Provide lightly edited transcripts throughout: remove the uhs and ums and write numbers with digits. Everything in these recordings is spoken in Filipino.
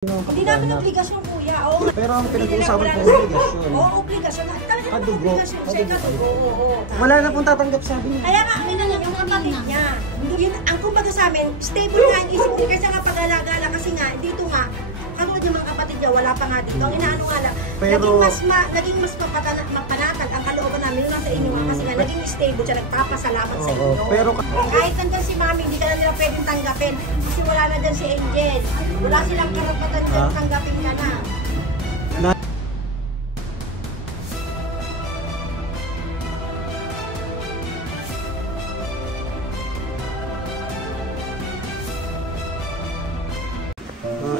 Hindi namin obligasyon, kuya. Oo. Pero ang pinag-uusapan ko obligasyon. Oo, obligasyon. Talagang Kadugo. obligasyon siya, kadugo. Oo. Wala na pong tatanggap sabi niya. Kaya nga, yung kapatid niya. Yun, ang kumbaga sa amin, stable nga ang isip niya kasi nga pag-alagala kasi nga, dito nga, katulad yung mga kapatid niya, wala pa nga dito. Ang inaano nga lang, Pero, naging mas mapanatag ang kalooban namin yung nasa inyo nga kasi nga, naging stable siya, nagpapasalamat sa inyo. Pero, kahit nandyan si mami, hindi ka na nila pwedeng tanggapin kasi wala na dyan si Angel. Wala silang karapatan dyan, tanggapin ka na.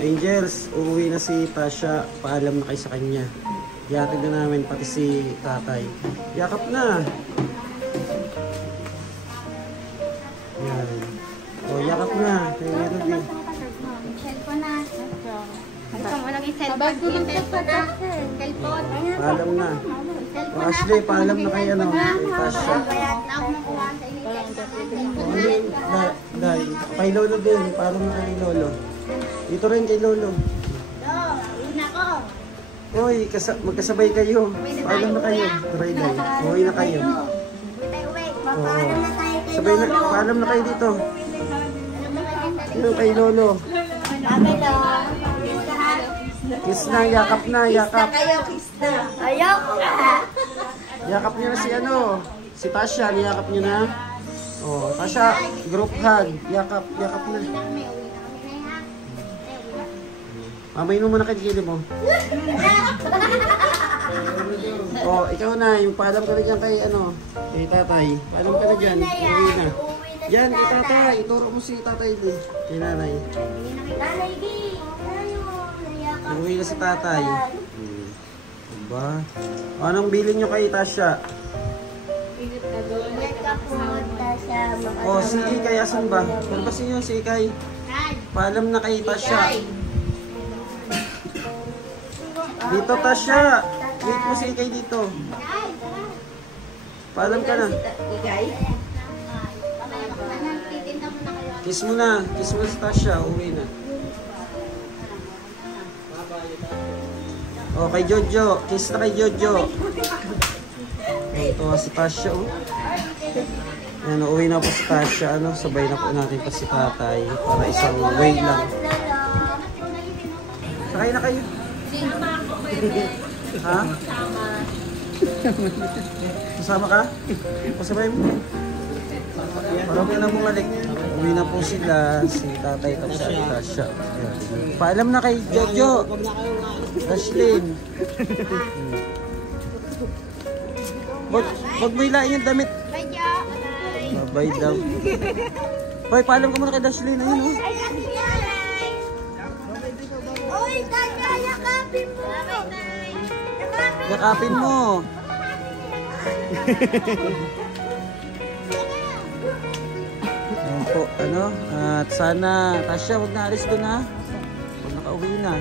Angels, uuwi na si Tasha. Paalam na kayo sa kanya. Yatid na namin pati si tatay. Yakap na. Yan. O, yakap na. Kaya meron din. Cellphone na. Walang i-cellphone. Paalam na. O, Ashley, paalam na kayo ano. Kay Tasha. Day, kay Lolo din. Paalam na kay Lolo. Dito rin kay Lolo. Uy, magkasabay kayo. Paalam na kayo. Try day. Uwi na kayo. Sabay na, paalam na kayo dito. Dito kay Lolo. Kiss na, yakap na, yakap. Ayaw ko nga. Yakap niya na si ano. Si Tasha, niyakap niya na. Oh, Tasha, group hug. Yakap, yakap na. Mamay mo muna kay Gili mo. Oh, ikaw na, yung paalam ka na dyan kay ano, kay tatay. Paalam ka na dyan, uwi na. Yan, kay tatay, ituro mo si tatay din. Kay nanay. Uwi na si tatay. Diba? Anong bilin nyo kay Tasha? Oh, si Ikay, asan ba? Ano ba siya si Ikay? Paalam na kay Tasha. Dito, Tasha. Wait mo si Ikay dito. Paalam ka na. Kiss mo na. Kiss mo si Tasha. Uwi na. Oh, kay Jojo. Kiss na kay Jojo. Ito si Tasha. Oh. Ayan, uwi na po si Tasha. Ano, sabay na po natin pa si tatay. Para isang way lang. Sakay na kayo. Ha? Kasama ka? Pasabay mo. Parang na bumalik. Uwi na po sila. Si tatay tapos si Tasha. Paalam na kay Jojo. Ashlyn. Wag mo ilain yung damit. Bye daw. Hoy, paalam ka muna kay Ashlyn. Ayun oh. Uy, Tasha, yakapin mo. Yakapin mo. Ayan po, ano? At sana, Tasha, huwag na alis doon ha. Huwag nakauwi na.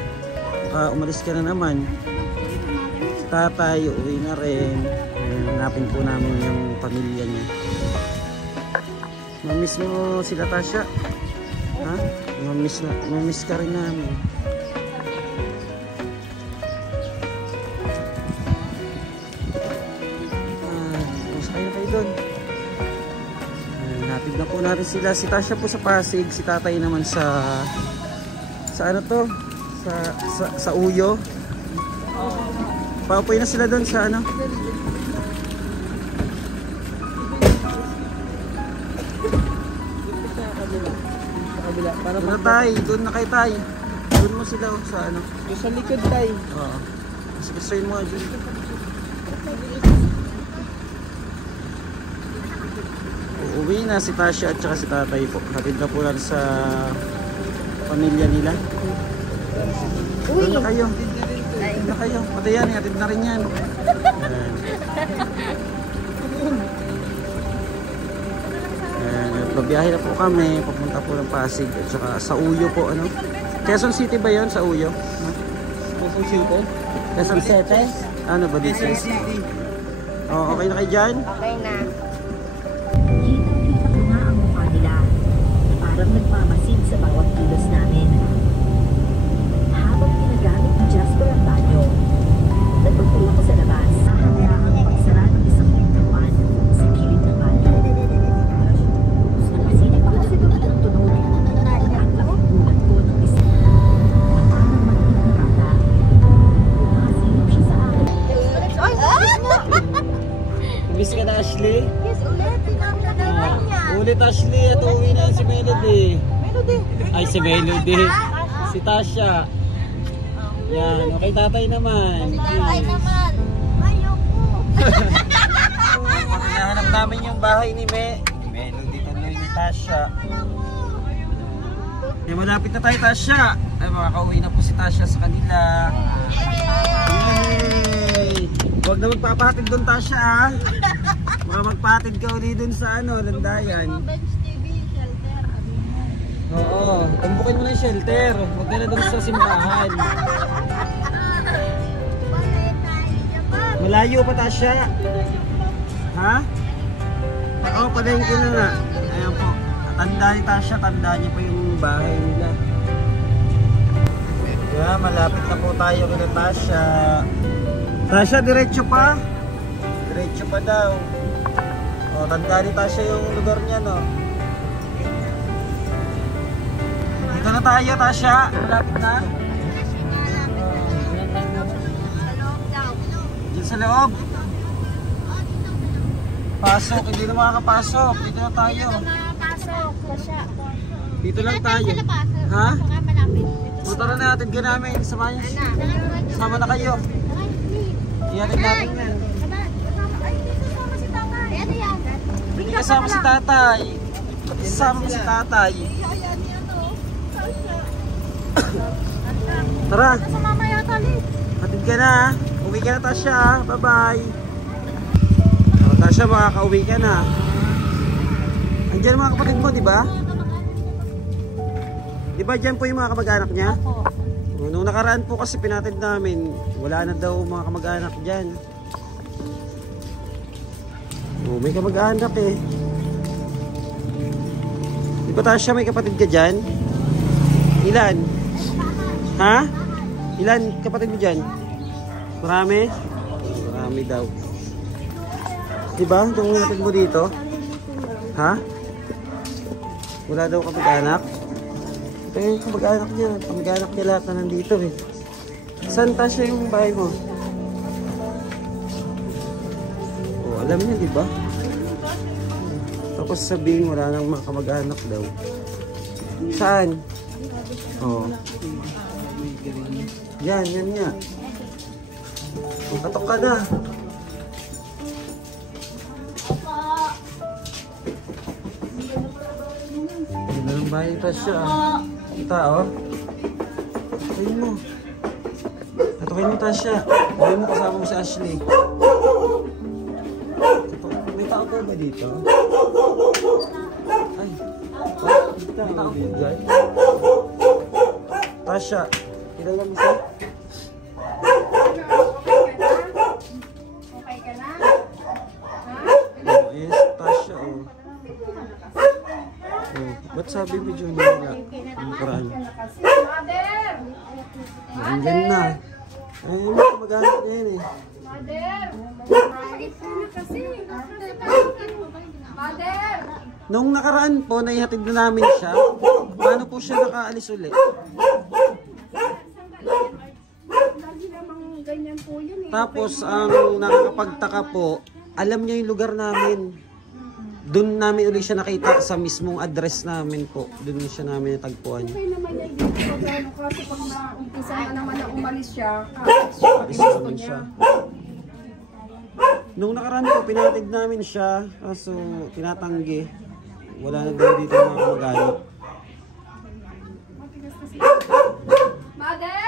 Baka umalis ka na naman. Si tatay, uwi na rin. Hanapin po namin yung pamilya niya. Mamiss mo sila, Tasha? Ha? Mamiss ka rin namin. Napid na po natin sila. Si Tasha po sa Pasig, si tatay naman sa ano to? Sa Uyo. Paupoy na sila doon sa ano? Sa kabila. Doon na tayo, doon na kayo tayo. Doon mo sila sa ano? Sa likod tayo. Oo. Mas gusto mo nga dyan. Uwi na si Tasha at saka si tatay po. Hatid na po lang sa pamilya nila. Doon na kayo. Doon na kayo. Pati yan, hatid na rin yan. Babiyahe na po kami. Papunta po ng Pasig at saka sa Uyo po. Ano? Quezon City ba yun? Sa Uyo? Quezon City? Quezon City? Ano ba dito? Oh, okay na kayo dyan? Okay na. Parang nagmamasid sa bawat kilos namin. si Melody. Si Tasha. Yan, okay tatay naman. Tatay naman. Ayoko. Hinahanap namin yung bahay ni Melody tuloy ni Tasha. Okay, malapit na tayo Tasha. Ay, makakauwi na po si Tasha sa kanila. Yay! Huwag na magpapahatid doon Tasha ha. Baka magpahatid ka ulit doon sa Landayan. Bench TV, shelter. Oo, tumbukin mo na yung shelter. Huwag ka na doon sa simbahan. Malayo pa Tasha. Ha? Oo, palengke na nga. Ayan po. Tanda ni Tasha, tanda niya po yung bahay nila. Kaya malapit na po tayo kina Tasha. Tasha, diretso pa? Diretso pa daw. O, tanda ni Tasha yung lugar niya, no? Dito na tayo, Tasha. Malapit na. Diyan sa loob. Pasok, hindi na makakapasok. Dito na tayo. Dito lang tayo. Ha? Motor na natin ka namin. Sama na kayo. Iyanin natin yan. Hindi kasama si tatay. Kasama si tatay. Tara. Hatid ka na. Uwi ka na Tasha. Bye bye. Tasha, makakauwi ka na. Andiyan mga kapatid mo, di ba? Di ba dyan po yung mga kamag-anak niya? Opo. Nung nakaraan po kasi pinatid namin, wala na daw mga kamag-anak dyan. May kamag-anak eh. Di ba Tasha, may kapatid ka dyan? Ilan? Ha? Ilan kapatid mo dyan? Marami? Marami daw. Diba? Itong natin mo dito? Ha? Wala daw kamag-anak? Ito yung kamag-anak niya. Kamag-anak niya lahat na nandito eh. Saan Tasha yung bahay mo? Oh, alam niya diba? Tapos sabihin wala nang mga kamag-anak daw. Saan? Oh. Yan nga. Magkatok ka na. Ganda ng bahay ni Tasha. Kita oh. Tutuin mo. Tutuin mo Tasha. Tutuin mo kasama mo si Ashley. May tao po ba dito? Ay. May tao dito guys. Tasha. Kilala mo siya? Okay ka na? Oh, yes, Tasha oh. Oh, ba't sabi mo dyan wala? Ang paraan. Mother! Andyan na. Ay, may kamag-anak niya yan eh. Mother! Mother! Nung nakaraan po, naihatid na namin siya. Paano po siya nakaalis ulit? Tapos, ang nakakapagtaka po, alam niya yung lugar namin. Doon namin ulit siya nakita sa mismong address namin po. Doon siya namin natagpuan. Okay naman niya dito. Kasi pag naumpisa na naman na umalis siya, Alis naman siya. Nung nakaraan po, pinatid namin siya. Kaso, tinatanggi. Wala na daw dito mga kamag-anak. Mother!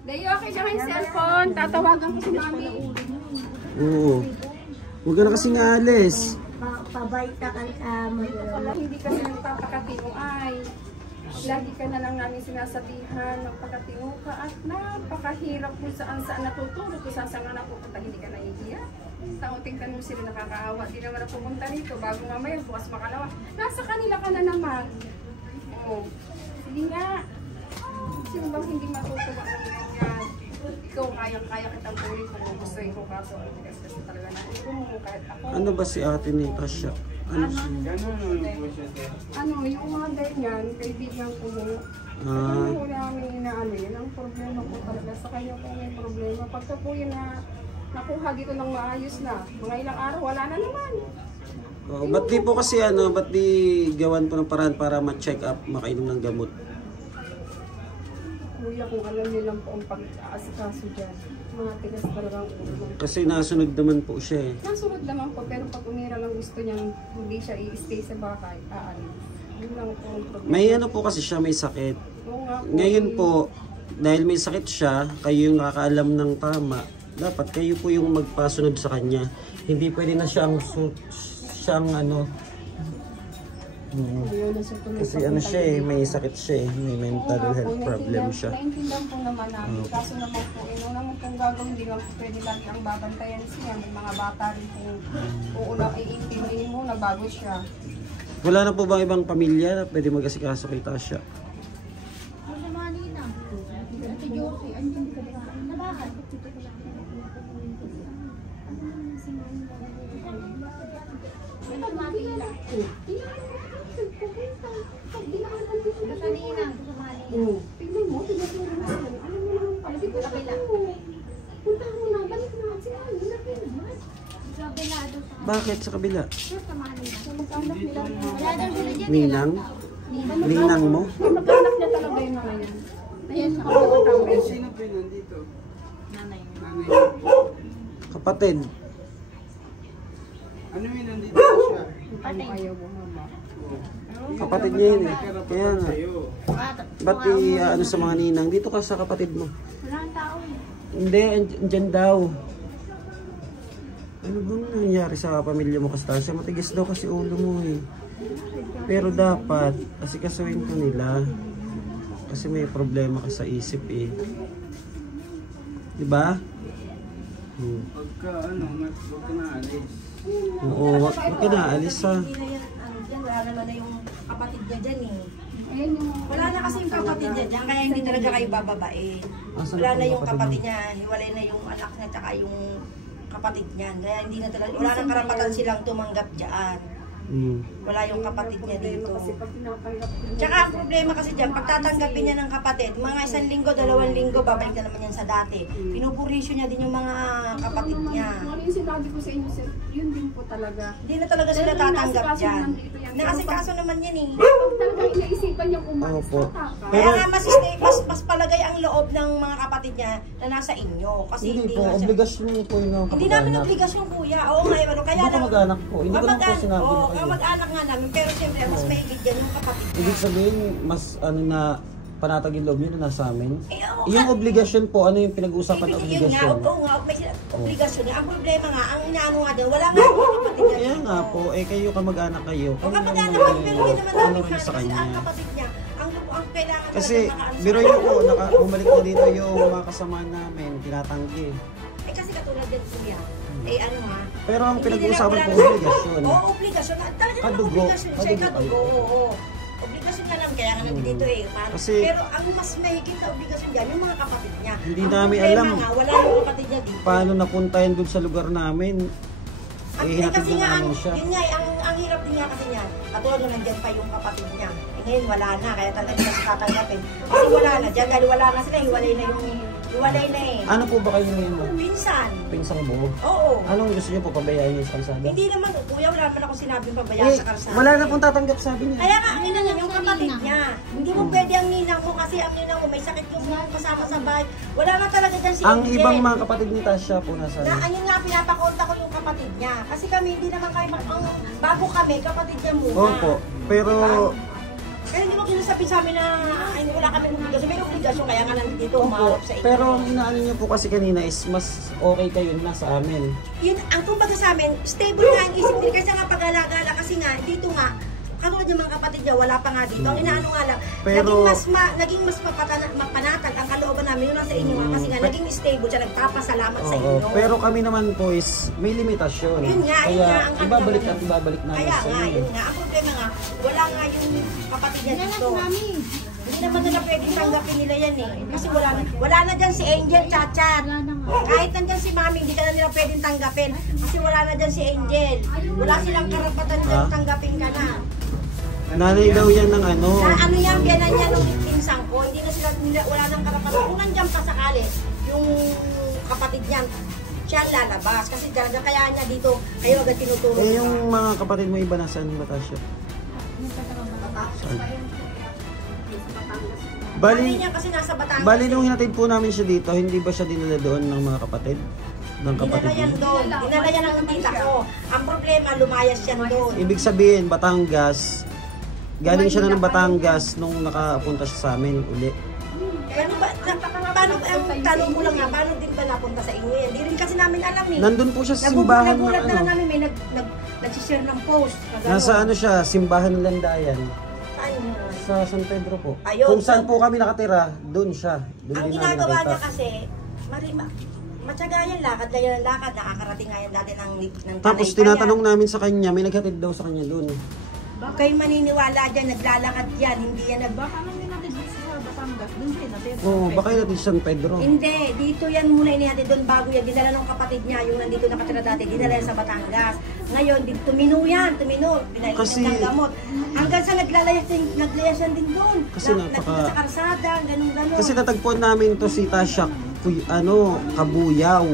Dayo, okay siya yung cellphone. Tatawagan ko si mami. Oo. Huwag ka na kasing aalis. Pabay ka mo. Hindi kasi nagpapakatino ay. Lagi ka na lang namin sinasabihan, magpakatino ka at napakahirap kung saan natutulog, kung saan nga napupunta, hindi ka naiiyak. Tingnan mo sila nakakaawa, di naman napupunta rito, bago mamaya, bukas makalawa. Nasa kanila ka na naman. Oo. Hindi nga. Sino bang hindi matutuwa ng ganyan? Ikaw, kayang-kaya kitang ulit kung gustuin ko kaso. Kasi talaga na, kahit ako. Ano ba si ate ni Tasha? Ano siya? Yung mga ganyan, kaibigan ko mo. Ano namin inaano yun, ang problema ko talaga sa kanya kung may problema. Pagka po yun na nakuha dito ng maayos na, mga ilang araw, wala na naman. Oh, ba't di po kasi ba't di gawan po ng paraan para ma-check up, makainom ng gamot? Kuya, kung alam niyo lang po ang pag-aasikaso dyan, mga tigas talagang ulo. Kasi nasunod naman po siya eh. Nasunod naman po, pero pag umira lang gusto niyang hindi siya i-stay sa bahay, aalis. Yun lang po ang problema. May po kasi siya, may sakit. Oo nga po. Ngayon po, dahil may sakit siya, kayo yung nakakaalam ng tama, dapat kayo po yung magpasunod sa kanya. Hindi pwede na siyang Ayun, nasutuloy kasi pa po siya eh, tayo. may sakit siya eh, may mental Oo nga po, health problem siya. Naintindihan po naman namin. Kaso naman po, nung naman pong gagawin, hindi lang po pwede lagi ang babantayan siya. May mga bata rin po, uunang iintindihin muna bago siya. Wala na po bang ibang pamilya na pwede mag-asikaso kay Tasha? Ano sa mga ninang? Ate Josie, andyan ka ba? Nabahan. Ito, Manila. Sa ninang, sa mga ninang. Tignan mo, tignan mo naman. Ano mo naman pala, di ba kabila? Puntahan mo na, balik na. Sila, nilapin naman. Sa Belado sa... Bakit sa kabila? Sa Manila. Sa mag-anak nila. Wala daw sila dyan. Ninang? Ninang mo? Ang mag-anak niya talaga yung mga yan. Ayan sa Sino po yun nandito? nanay. Nanay. Kapatid? Ano yun nandito siya? Ano ayaw mo, mama? Kapatid niya yun eh. Kaya nga. Sa'yo. Ba't ano sa mga ninang? Dito ka sa kapatid mo. Wala ang tao eh. Hindi, andyan daw. Ano bang nangyari sa pamilya mo kasi Tasha? Matigas daw kasi ulo mo eh. Pero dapat, kasi kasuin ka nila. Kasi may problema ka sa isip eh. Diba? Pagka huwag ka na alis. Oo, wag ka na, alis ha. Hindi na yan, dyan, wala naman na yung kapatid niya dyan eh. Ayan yung... Wala na kasi yung kapatid niya dyan, kaya hindi talaga kayo bababain. Asan Wala na na po yung kapatid kapatid niya, hiwalay na yung anak niya tsaka yung kapatid niyan. Kaya hindi na talaga, wala nang karapatan silang tumanggap dyan. Wala yung kapatid niya dito. Kasi pag tinatanggap niya... Tsaka ang problema kasi dyan, pag tatanggapin niya ng kapatid, mga 1 linggo, 2 linggo, babalik na naman yan sa dati. Pinupurisyo niya din yung mga kapatid niya. Ano yung sinabi ko sa inyo, sir? Yun din po talaga. Hindi na talaga sila tatanggap dyan. nandito yan. Nakasikaso naman yan eh. Pag talagang inaisipan niyang umalis, Opo. tataka. Kaya nga mas palagay ang loob ng mga kapatid niya na nasa inyo. Kasi Hindi po, nga siya- obligasyon niyo po yung Hindi namin kapag-anak. obligasyon kuya. Oo nga, ano, kaya Hindi ko mag-anak po. Hindi ko naman po sinabi na kayo. mag-anak nga namin. Pero siyempre, mas mahigit dyan yung kapatid niya. Ibig sabihin, mas na panatag yung loob niyo na nasa amin. Oo, Yung obligasyon po, ano yung pinag-uusapan na Yun nga, obligasyon? oo nga, may obligasyon nga. Ang problema nga, ang inaano nga dyan, wala nga yung kapatid niya. Kaya nga po, kayo kamag-anak kayo. O kapag Ano anak naman ko, pero hindi naman ano namin rin sa kasi kanya? ang kapatid niya, ang kailangan Kasi, talaga makaano biro sa yun kanya. po, bumalik na dito yung mga kasama namin, tinatanggi. Eh kasi katulad din kuya. Eh ano ha? Pero ang Hindi nila- pinag-uusapan wala po, na- obligasyon. Oo, obligasyon. Talaga naman Kadugo. obligasyon. Siya Kadugo. kadugo, oo. Obligasyon nga lang, kaya nga nandito eh. Kasi- pero ang mas mahigit na obligasyon dyan, yung mga kapatid niya. Hindi Ang namin problema alam. nga, wala yung kapatid niya dito. Paano napunta yun dun sa lugar namin? At Hinatid kasi na nga, namin siya. yun nga, ang hirap din nga kasi niya, katulad nung nandyan pa yung kapatid niya. Eh ngayon wala na, kaya talaga nila siya tatanggapin. Kasi wala na dyan, dahil wala na sila, hiwalay na eh. Ano po ba kayo ngayon? Minsan, Pinsang buo? oo. Anong gusto niyo po pabayaan niyo sa kalsada? Hindi naman, kuya, wala naman ako sinabing pabayaan sa karsada. Wala na pong tatanggap sabi niya. Kaya nga, ang ninang yung kapatid niya. Hindi mo pwede ang ninang mo kasi ang ninang mo may sakit yung kasama sa bahay. Wala na talaga dyan si Ang Angel. ibang mga kapatid ni Tasha po nasa Na, ayun nga, pinapakonta ko yung kapatid niya. Kasi kami, hindi naman kayo, bago kami, kapatid niya muna. Opo. Pero Kaya hindi mo kinasabi sa amin na ay, wala kami obligasyon. May obligasyon, kaya nga nandito, opo. umarap sa inyo. Pero ang inaano niyo po kasi kanina is mas okay kayo na sa amin. Yun, ang kumbaga sa amin, stable nga ang isip nila. Kasi nga pag-alagala, kasi nga, dito nga, katulad yung mga kapatid niya, wala pa nga dito. Ang inaano nga lang, Pero- naging mas mapanatag ang kalooban namin. Yun lang sa inyo nga, kasi nga, naging stable siya, nagpapasalamat sa Oo. inyo. Pero kami naman po is may limitasyon. Yun nga, Kaya yun nga, ang ano ibabalik naman at ibabalik namin Kaya sa nga, inyo. yun nga. Ang problema nga, wala nga yung kapatid niya dito. Mami. Hindi naman nila pwedeng tanggapin nila yan eh. Kasi wala na dyan si Angel, Chachat. Wala na nga. Kahit nandyan si Mami, hindi ka na nila pwedeng tanggapin. Kasi wala na dyan si Angel. Wala silang karapatan dyan, tanggapin ka na. Nanay daw yan ng ano. Na ano yan, biyanan niya nung pinsang ko. Hindi na sila, wala nang karapatan. Kung nandyan pa sakali, yung kapatid niyan, siya ang lalabas. Kasi talaga kaya niya dito, kayo agad tinutulog. Eh, yung mga kapatid mo iba nasaan, Natasha? Saan? Bali Bali, niya kasi nasa Batangas. bali nung hinatid po namin siya dito, hindi ba siya dinala doon ng mga kapatid? Ng kapatid Dinala yan niya? doon. Dinala yan ng tita ko. Ang problema, lumayas yan doon. Ibig sabihin, Batangas, galing siya na ng Batangas nung nakapunta siya sa amin uli. Paano ba, paano, ang tanong mo lang nga, paano din ba napunta sa inyo yan? Hindi rin kasi namin alam eh. Nandun po siya sa simbahan ng Nagulat na lang ano. namin, may nagsishare ng post. na gano'n. Nasa ano siya, simbahan ng Landayan. Saan yun? Sa San Pedro po. Ayun. Kung saan po kami nakatira, doon siya. Doon Ang din namin ginagawa nakita. niya kasi, matyaga yan, lakad lang yan ang lakad, nakakarating nga yan dati ng Tapos tanay tinatanong namin sa kanya, may naghatid daw sa kanya doon. Huwag kayong maniniwala dyan, naglalakad yan, hindi yan Baka nang natin sa Batangas, dun din natin. Oo, baka yun natin San Pedro. Hindi, dito yan muna inihatid doon bago yan. Dinala ng kapatid niya, yung nandito nakatira dati, dinala yan sa Batangas. Ngayon, tumino yan, pinailan Kasi- ng gamot. Hanggang sa naglayas yan din doon. Kasi Nakita sa karsada, ganun-ganun. Kasi natagpuan namin to si Tasha, Kabuyaw.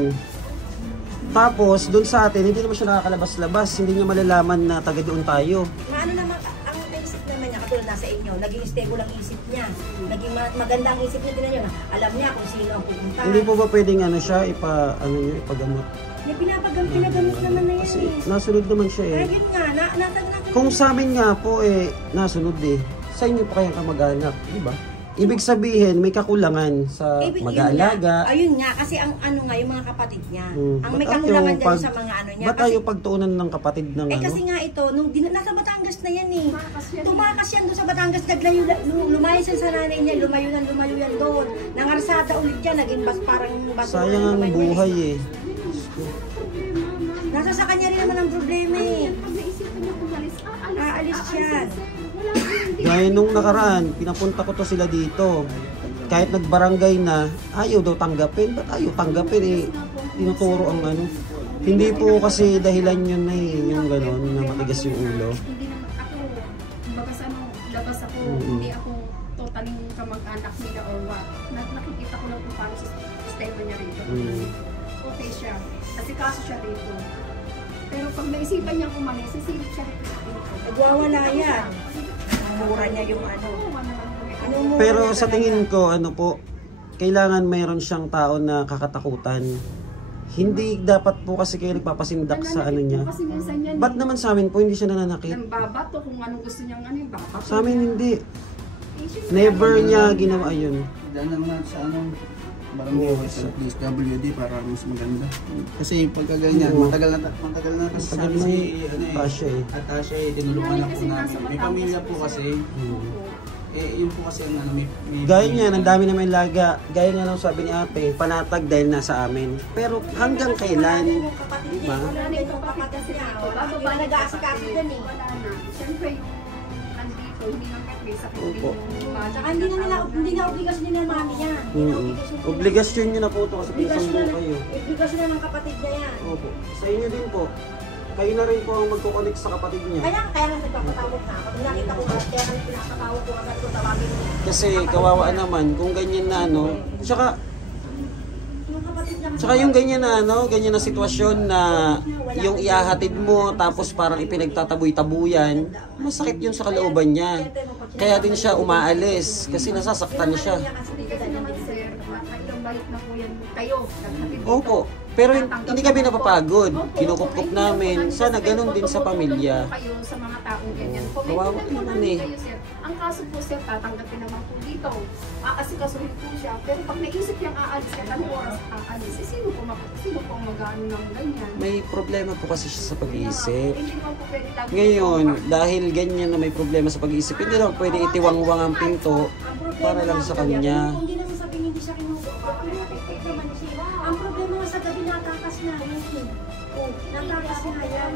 Tapos, doon sa atin, hindi naman siya nakakalabas-labas. Hindi niya malalaman na taga doon tayo. Ano naman, ang isip naman niya, katulad nasa inyo, naging stable ang isip niya. Naging maganda ang isip niya, tinan niyo na, alam niya kung sino ang pupunta. Hindi po ba pwedeng ano siya, ipagamot? May pinagamit naman na yan Kasi eh. nasunod naman siya Kaya eh. yun nga, natagnak. Kung sa amin nga po eh, nasunod eh. Sa inyo pa kayang kamag-anak, di ba? Ibig sabihin, may kakulangan sa mag-aalaga. Ayun nga, kasi ang ano nga, yung mga kapatid niya. Ang Ba't may ayaw kakulangan dyan pag- sa mga ano niya. Ba't tayo pagtuunan ng kapatid ng ano? Kasi nga ito, nung nasa Batangas na yan eh. Tumakas yan doon sa Batangas, lumayas yan sa nanay niya, lumayo yan doon. Nangarsada ulit yan, naging parang baso. Sayang ang buhay eh. Nasa sa kanya rin naman ang problema eh. Pag naisipan niya umalis, Aalis yan. Wala hindi. Gaya nung nakaraan, pinapunta ko to sila dito. Kahit nagbarangay na, ayaw daw tanggapin. Ba't ayaw tanggapin eh? Tinuturo ang ano. Hindi po kasi dahilan yun na eh, yung gano'n, na matigas yung ulo. Hindi naman ako, baga sa ano, labas ako, hindi ako totally kamag-anak nila or what. Nakikita ko lang kung paano sistema niya rito. Okay siya. Kasi kaso siya rito. Pero pag naisipan niyang umalis, sisilip siya rito sa pinto. Nagwawala yan. Mura niya yung ano. Anong mura Pero niya sa talaga? tingin ko, ano po, kailangan mayroon siyang tao na kakatakutan. Hindi dapat po kasi kayo nagpapasindak sa ano niya. Kasi minsan yan, Ba't naman sa amin po hindi siya nananakit? ng babato kung anong gusto niyang ano yung babato. Sa amin hindi. Never niya ginawa yun. Daan naman sa anong barangay sa DSWD para mas maganda. Kasi pagka ganyan, matagal na kasi Matagal sabi na si eh, Tasha eh. At Tasha eh, tinulungan na po namin. May pamilya po kasi, yun po kasi ang ano, may Gaya niya, ang dami naman laga. Gaya nga lang sabi ni ate, panatag dahil nasa amin. Pero hanggang kailan? Yung kapatid niya, Diba? wala na yung kapatid niya. Wala ba nag-aasikaso dyan eh. Wala na. Siyempre yung nandito, hindi lang kayo sakit din Opo. yung Tsaka hindi na obligasyon din ng mami niya. Hindi na Obligasyon niyo na po ito kasi pinsan po kayo. Obligasyon na ng kapatid niya yan. Opo. Sa inyo din po. Kayo na rin po ang magkoconnect sa kapatid niya. Kaya nga nagpapatawag na. Pag nakita ko nga, kaya nga pinapatawag ko agad ko tawagin mo. Kasi kawawa naman kung ganyan na ano. Yung kapatid niya Tsaka yung ganyan na ano, ganyan na sitwasyon na yung iahatid mo tapos parang ipinagtataboy-tabuyan, masakit yun sa kalooban niya. Kaya din siya umaalis kasi nasasaktan na siya. Hindi kasi naman sir, ilang balik na po yan kayo. naghatid dito. Opo. Pero hindi kami napapagod. Kinukupkup namin. Sana ganun din sa pamilya. Kayo sa mga taong ganyan. Kawawa Comment naman namin eh. kayo, sir. Ang kaso po, sir, tatanggapin naman po dito. Aasikasuhin po siya. Pero pag naisip niyang aalis ka, anong oras aalis? Sino po ang mag-ano ng ganyan? May problema po kasi siya sa pag-iisip. Hindi naman po pwede lagi. Ngayon, dahil ganyan na may problema sa pag-iisip, hindi naman pwede itiwangwang ang pinto para lang sa kanya. Hindi naman sabihin hindi siya kinukuha. Ang problema nga sa gabi natakas na yan. Natakas na yan.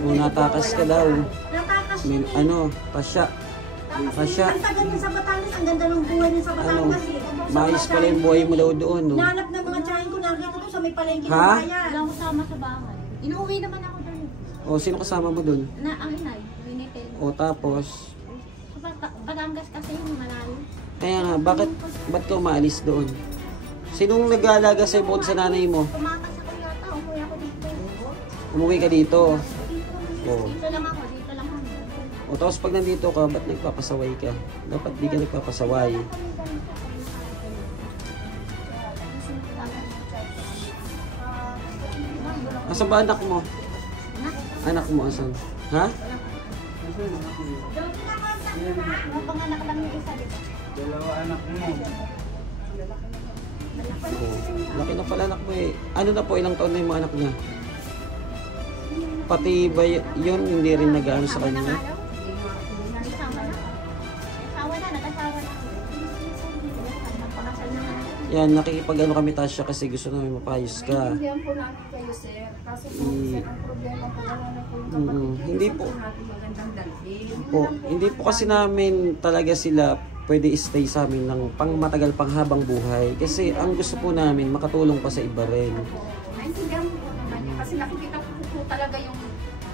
Nung natakas ka daw. Natakas May, yun eh. ano, pasya. Pasya. Ang tagal niya sa Batangas, ang ganda ng buhay niya sa Ano, Batangas eh. maayos pala yung buhay mo daw doon, no? Nahanap ng mga tiyahin ko, nakita ko sa may palengke ng Ha? bayan. Wala akong sama sa bahay. Inuwi naman ako doon. O, sino kasama mo doon? Na ang inay, Winitel. O, tapos, Sa Batangas kasi yung malayo. kaya nga, ba't ka umaalis doon? Sinong nag-aalaga sa bukod sa nanay mo? Tumakas ako yata Umuwi ka dito. Oh. Dito lang ako, dito lang ako. O tapos pag nandito ka, ba't nagpapasaway ka? Dapat di ka nagpapasaway. Asan ba anak mo? Anak mo asan? Ha? Mapanganak lang yung isa dito. Dalawa anak mo. Oh, laki na pala anak mo eh. Ano na po, ilang taon na yung mga anak niya? Pati ba yun, hindi rin nag-ano sa kanya? Nag-asawa na. Nag-asawa na, nag-asawa na. Nagpakasal na nga. Yan, nakikipag-ano kami Tasha kasi gusto namin mapayos ka. Hindi po namin kayo, sir. Kaso po, sir, ang problema po wala na po yung kapatid. Hindi po. Gusto natin magandang dalhin. Po, hindi po kasi namin talaga sila pwede stay sa amin ng pang matagal pang habang buhay. Kasi ang gusto po namin, makatulong pa sa iba rin. Naintindihan mo po naman yun. Kasi nakikita ko po talaga yung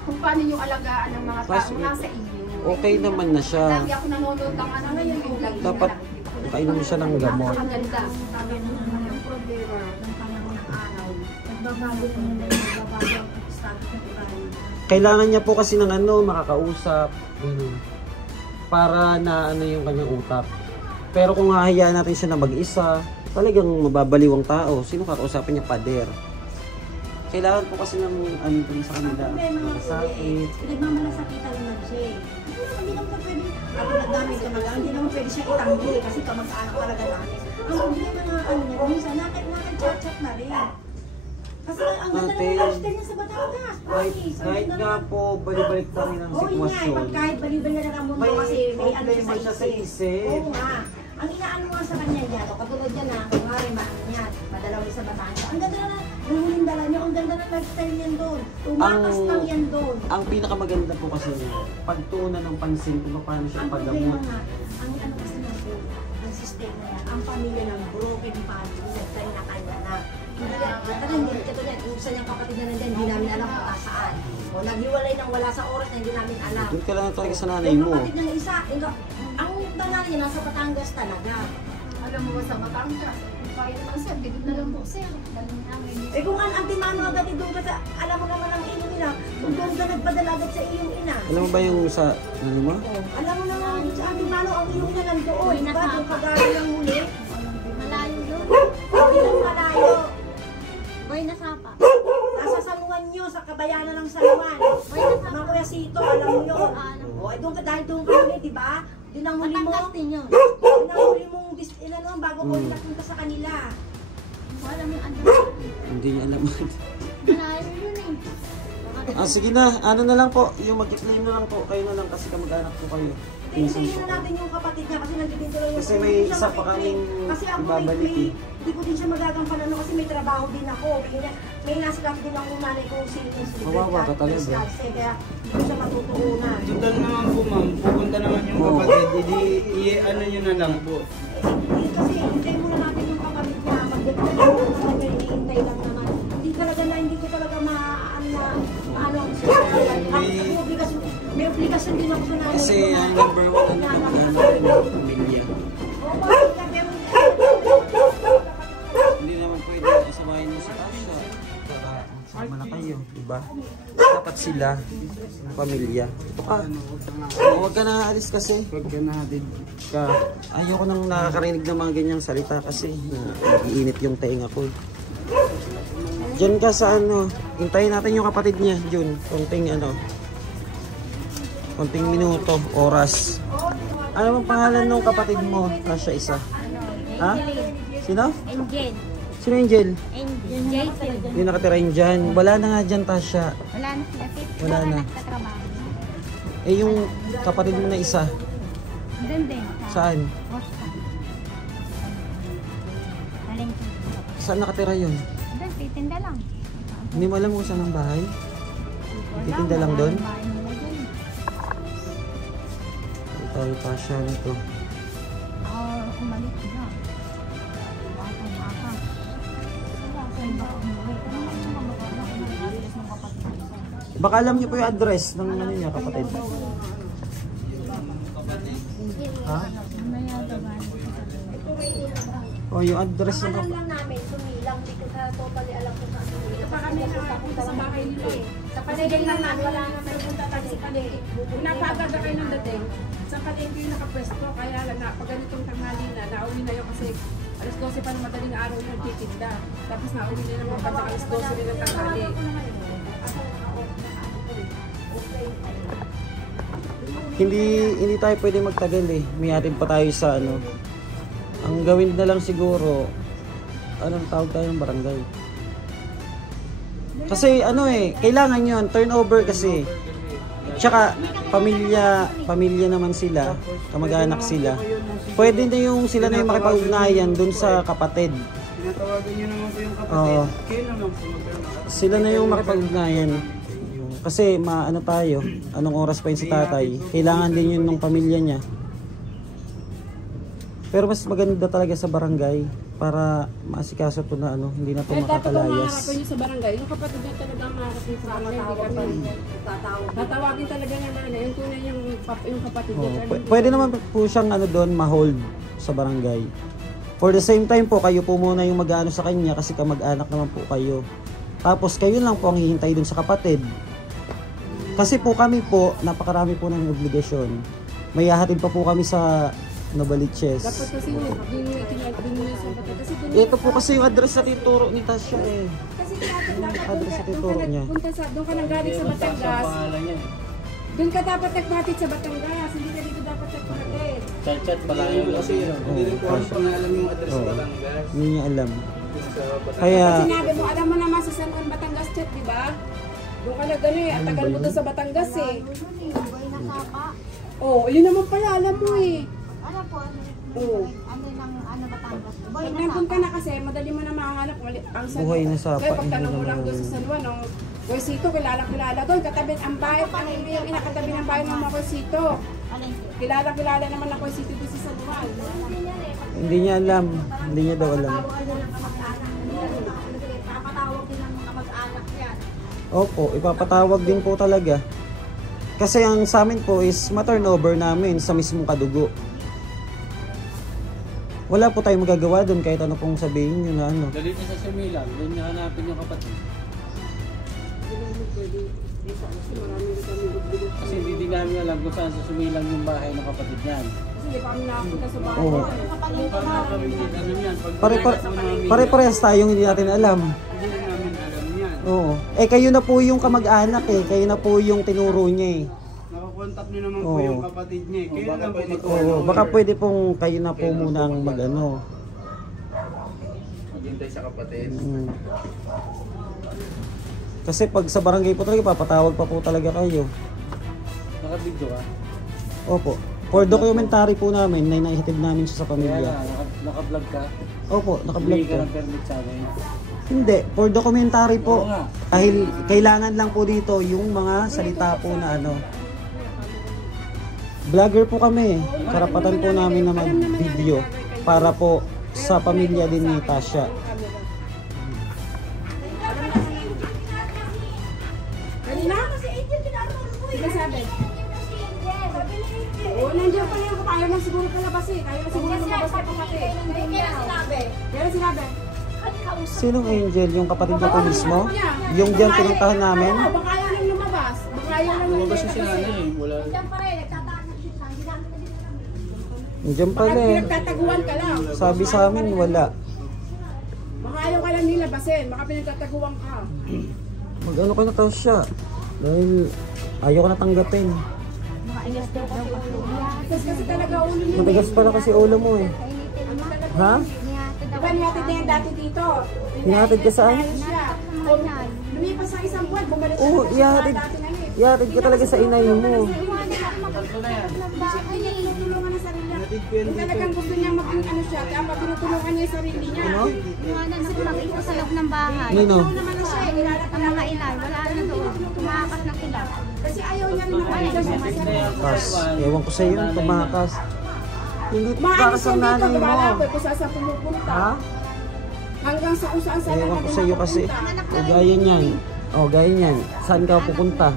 kung paano yung alagaan ng mga tao Kaso, nasa inyo. Okay naman na siya. Lagi ako nanonood ng ano ngayon yung vlog. Dapat kainom siya ng gamot. Napakaganda. Yung problema ng panahon ng araw, nagbabago na nila yung nagbabago ang status ng ugali. Kailangan niya po kasi ng ano, makakausap. Para na ano yung kanyang utak. Pero kung hahayaan natin siya na mag-isa, talagang mababaliw ang tao. Sino kakausapin niya? Pader. Kailangan po kasi ng ano din sa kanila. Masakit. Pinagmamalasakitan naman siya eh. Hindi naman pwede, ako nagdamit ka mag-aang, hindi naman pwede siya itanggi kasi kamag-anak talaga namin. Ang problema nga ano niya, minsan nakag-chat-chat na rin. Kasi ang ganda Ate, ng lifestyle niya sa Batangas. Promise. Kahit nga po, balik-balik pa rin ang Oo, yun nga, sitwasyon. kahit balibal na ng mundo May kasi may ano problema siya sa isip. Oo nga. Ang inaano nga sa kanya niya, katulad niya na, kumari maano niya, madalaw sa Batangas. Ang ganda na ng huling dala niya, ang ganda ng lifestyle niyan doon. Tumakas lang yan doon. Ang pinakamaganda po kasi niya, pagtuunan ng pansin kung paano siya Ang problema paggamot. nga, ang ano kasi ng po, ang sistema yan, ang pamilya ng broken family, nagtay na kanya na. Hindi yan, talagang hindi ito yan, yung isa niyang kapatid na nandyan, hindi namin alam kung nasaan. O naghiwalay ng wala sa oras na hindi namin alam. Doon ka lang talaga sa nanay Yung mo. kapatid ng isa, ang nanay niya nasa Batangas talaga. Alam mo ba sa Batangas? Kaya naman sir, bigit na lang po sir. Dalhin namin. Eh kung ang antimano agad doon ka sa, alam mo naman ang iyong ina, kung doon ka nagpadala agad sa iyong ina. Alam mo ba yung sa, ano mo? Oh, alam mo naman sa antimano ang iyong ina nandoon, di ba? Doon kagaya ng huli. Malayo yun. Hindi lang malayo. Boy, nasapa. Nasa San Juan yun, sa kabayanan ng San Juan. Mga Kuya Sito, alam mo yun. O, eh, doon ka, dahil doon ka huli, di ba? Yun ang huli mo. Batangas din yun. Yun ang huli mong, inano, bago ko napunta sa kanila. Wala mo yung ano. Hindi niya alam. Malayo yun eh. Ah, sige na. Ano na lang po. Yung mag-claim na lang po. Kayo na lang kasi kamag-anak po kayo. Pinsan Hintayin po. na natin yung kapatid niya kasi nandito lang yung Kasi may hindi siya isa pa makiklik. kaming Kasi ako ibabalik eh. hindi ko din siya magagampanan kasi may trabaho din ako. May naskap din ako nanay ko senior student. Kawawa ka talaga. Kaya hindi ko siya matutuunan. Total naman po ma'am, pupunta naman yung Oo. kapatid, ano nyo na lang po. Kasi hintayin muna natin yung kapatid niya. Pagdating na lang talaga hinihintay lang naman. Hindi ko talaga maano may obligasyon din ako sa nanay. Kasi ko na- ang number one, ano yung gano'n yung pamilya. Oo, bakit ka? Pero Hindi naman pwede kasamahin niyo si Tasha. Para sama na kayo, diba? Dapat sila, yung pamilya. Ah, huwag ka na aalis kasi. Pag natin. Ayoko nang nakakarinig ng mga ganyang salita kasi nag-iinit yung tainga ko. Diyan ka sa ano, hintayin natin yung kapatid niya, Jun. Konting minuto, oras. Ano bang pangalan ng kapatid mo? Tasha isa. Ha? Sino? Angel. Sino Angel? Angel. Yung nakatira yun dyan. Wala na nga dyan, Tasha. Wala na sila. Wala na. Nagtatrabaho. Eh yung kapatid mo na isa, Doon din. saan? Costa. Nalingki. Saan nakatira yun? Doon, titinda lang. Hindi mo alam kung saan ang bahay? Titinda lang doon? Tayo Tasha nito. Ako, umalis na. Baka. Baka alam niyo po yung address ng ano niya, kapatid. Ha? O, yung address Ang ng alam lang namin, sumilang, hindi ko sa totally alam kung saan sumilang. Ito pa kami nakapunta sa bahay nila eh. Sa palengke lang namin, wala naman pupunta tayo sa palengke. Kung napagaga kayo ng dating, sa palengke yung nakapwesto, kaya lang na pag ganitong tanghali na, nauwi na yun kasi alas 12 pa ng madaling araw yung nagtitinda. Tapos nauwi na naman pag alas 12 rin ng tanghali. hindi tayo pwede magtagal eh. May atin pa tayo sa ano. Ang gawin na lang siguro, anong tawag tayo ng barangay? Kasi ano eh, kailangan yun, turnover kasi. Tsaka pamilya naman sila, kamag-anak sila. Pwede na yung sila na yung makipag-ugnayan dun sa kapatid. Tinatawagan nyo naman po yung kapatid. Oo. Kayo naman po magkano. Sila na yung makipag-ugnayan. Kasi maano tayo, anong oras pa yun si tatay, kailangan din yun ng pamilya niya. Pero mas maganda talaga sa barangay para maasikaso to na ano, hindi na to Kaya dapat ang makakalayas. maharapan nyo sa barangay, yung kapatid niya talaga ang maharap niyo sa barangay, hindi kami. Tatawagin talaga niya na yung tunay yung kapatid niya. Oh, pwede naman po siyang ano doon, ma-hold sa barangay. For the same time po, kayo po muna yung mag-ano sa kanya kasi kamag-anak naman po kayo. Tapos kayo lang po ang hihintay dun sa kapatid. Kasi po kami po, napakarami po ng obligasyon. May hahatid pa po kami sa Novaliches. Dapat kasi binili sa kapatid. Kasi Ito po kasi yung address na tinuturo ni Tasha eh. kasi dapat Address na tinuturo niya. doon ka nang galing sa Batangas. Doon ka dapat nagbatid sa Batangas, hindi ka dito dapat nagbatid. Chat pa lang yun kasi hindi rin po ang pangalan yung address Oo. sa Batangas. Hindi niya alam. Sa Batangas. Kaya, Sinabi mo, alam mo naman sa San Juan, Batangas chat, di ba? Doon ka na gano'n eh, ang tagal mo doon sa Batangas eh. Boy na sapa. Oh, yun naman pala, alam mo eh. Ano po? Oo. Ano Batangas? Boy Pag na nandun sapa. ka na kasi, madali mo na mahanap ang San Buhay na Sapa, Kaya pag tanong mo hindi lang naman doon sa San Juan, ang Kuesito, kilala doon, katabi ang bayan, yung inakatabi ng bayan ng mga Kuesito. Alin po? Kilala naman ang Kuesito doon sa San Juan. hindi niya alam. Hindi niya daw alam. Papatawag din ng mga mag-anak yan. Opo, ipapatawag din po talaga. Kasi ang sa amin po is ma-turnover namin sa mismong kadugo. Wala po tayong magagawa doon kahit ano pong sabihin nyo na ano. Dali niya sa Sumilang, doon niya hanapin yung kapatid. Kasi hindi din namin alam kung saan sa Sumilang yung bahay ng kapatid niyan. Kasi hindi pa kami nakapunta sa bahay. Oo. Parang nakakawin din ano yan. Pag Pare-parehas tayong hindi natin alam. Hindi rin namin alam yan. Oo. Eh kayo na po yung kamag-anak eh. Kayo na po yung tinuro niya eh. Nakakontak nyo naman po Oo. yung kapatid niya eh. Kayo lang po Oo, baka pwede pong kayo na po munang mag-ano. maghintay sa kapatid. Kasi pag sa barangay po talaga, papatawag pa po talaga kayo. Nakabidyo ka? Opo. For documentary po namin na inaihitid namin siya sa Kaya pamilya. naka-vlog ka? Opo, naka-vlog Hindi ka po. ng permit sa amin. Hindi, for documentary po. Oo nga. Dahil kailangan lang po dito yung mga salita po na ano. Vlogger po kami. Karapatan po namin na mag-video para po sa pamilya din ni Tasha. Kanina? Sige sabi. Oo, nandiyan pa yung kaya na siguro palabas eh. Kaya na siguro lumabas pa kapatid. Kaya sinabi. Sinong Angel? Yung kapatid niya po mismo? Yung dyan pinuntahan namin? Oo, baka ayaw nang lumabas. Baka ayaw nang Lumabas na sila ano eh. Wala. Diyan Baka pala eh. pinagtataguan ka lang. Sabi sa amin, wala. Baka ayaw ka lang nilabasin. Baka pinagtataguan ka. Mag-ano ka na tayo siya? Dahil ayaw ko na tanggapin. Kasi talaga ulo niya. Matigas pala kasi ulo mo eh. Ha? Diba nihatid na yan dati dito? Hinahatid ka saan? Siya. Lumipas sa isang buwan, bumalik Oo, siya ihatid. dati na yun. Ihatid ka talaga sa inay mo. Tinutulungan ng sarili niya. Kung talagang gusto niya maging ano siya, tama, tinutulungan niya yung sarili niya. Ano? Iwanan sa makita sa loob ng bahay. Nino? Naman na siya, ilalak Ang mga inay, wala na doon. Tumakas na sila. kasi ayaw niya rin nakakita siya. Kas, ewan ko sa iyo, tumakas. Hindi Maalis tumakas siya ang dito, nanay mo. lumalapoy kung saan pumupunta. Ha? Hanggang sa kung saan saan Ewan ko sa iyo kasi. O gaya niyan. O gaya niyan. Saan ka pupunta?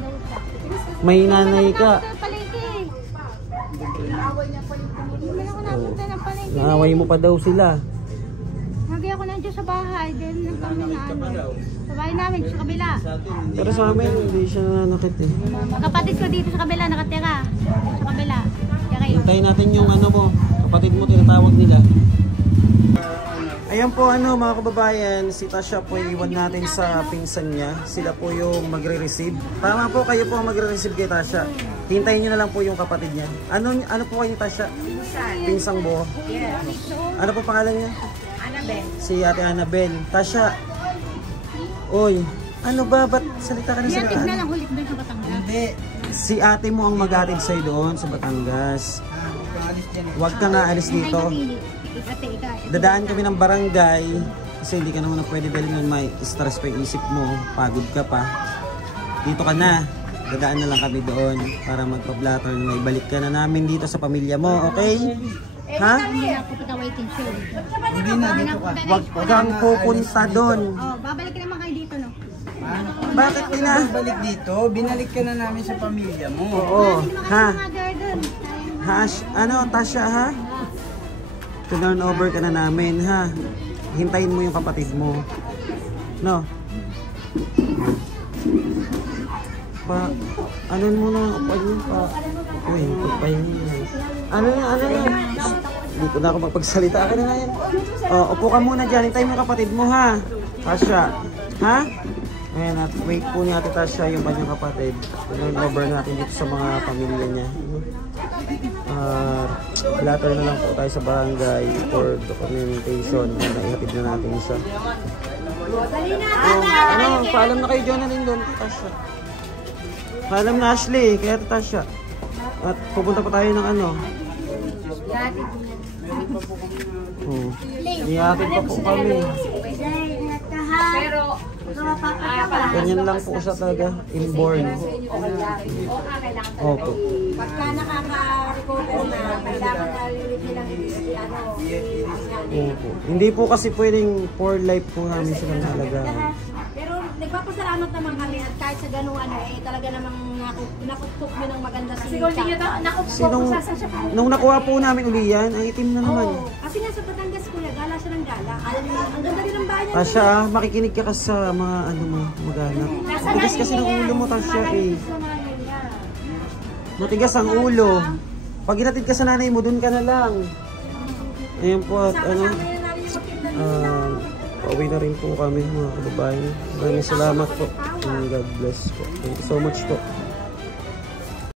May nanay ka. Palengke. Hindi man ako napunta ng palengke. Naaway mo pa daw sila. nandiyan sa bahay. Then kami na ano. Sa bahay namin, sa kabila. Pero sa amin, hindi siya nananakit eh. Kapatid ko dito sa kabila, nakatira. Sa kabila. Kaya kayo. Hintayin natin yung ano mo, kapatid mo, tinatawag nila. Ayan po mga kababayan, si Tasha po iwan natin sa pinsan niya. Sila po yung magre-receive. Tama po, kayo po ang magre-receive kay Tasha. Hintayin niyo na lang po yung kapatid niya. Ano po kayo Tasha? Pinsang buo. Yes. Ano po pangalan niya? Annabelle. Si Ate Annabelle. Tasha. Oy, ano ba? Ba't salita ka na Yan, tignan salita? lang ulit doon sa Batangas. Hindi. Si ate mo ang mag-atid sa'yo doon sa Batangas. Alis dyan eh. Huwag ka nga alis dito. Dadaan kami ng barangay kasi hindi ka naman pwede dahil ngayon may stress pa yung isip mo, pagod ka pa. Dito ka na, dadaan na lang kami doon para magpa-blatter na ibalik ka na namin dito sa pamilya mo, okay? Ha? Hindi na ako waiting show. Hindi na, dito ka. Huwag kang pupunta doon. Oh, babalik naman kayo dito, no? Bakit ina? Balik dito, binalik ka na namin sa pamilya mo. Oo, ha? Mother doon. Tasha ha? Turn over ka na namin ha? Hintayin mo yung kapatid mo. No? Ano muna ang upuan niyo pa? Uy, pagpahingi. Ano na? Hindi ko na ako magpagsalita. Ka na nga yan. Upo ka muna dyan. Hintayin mo yung kapatid mo ha? Tasha. Ha? Ayan, at wait po ni Ate Tasha yung kanyang kapatid. Turn over natin dito sa mga pamilya niya. Blatter na lang po tayo sa barangay for documentation. Naihatid na natin siya. Paalam na kayo Jonathan doon, Tasha. Paalam na Ashley, kaya Tasha. At pupunta pa tayo ng ano. Ihatid pa po kami. Pero, Ganyan lang po siya talaga, inborn. Opo. Pagka nakaka-recover na, kailangan na nilang Opo. Hindi po kasi pwedeng for life po namin silang halaga. Pero nagpapasalamat naman kami at kahit sa ganung talaga namang nakutkok nyo ng maganda si Nung nakuha po namin uli yan, ang itim na naman. Oo, kasi nga sa Batangas kuya, gala siya ng gala. Ang ganda rin ng bahay niya. Tasha, makikinig ka kasi sa mga mag-anak. Matigas kasi ng ulo mo, Tasha eh. Matigas ang ulo. Pag inatid ka sa nanay mo, dun ka na lang. Ayan po at pauwi na rin po kami mga kababayan. Maraming salamat po. And God bless po. Thank you so much po.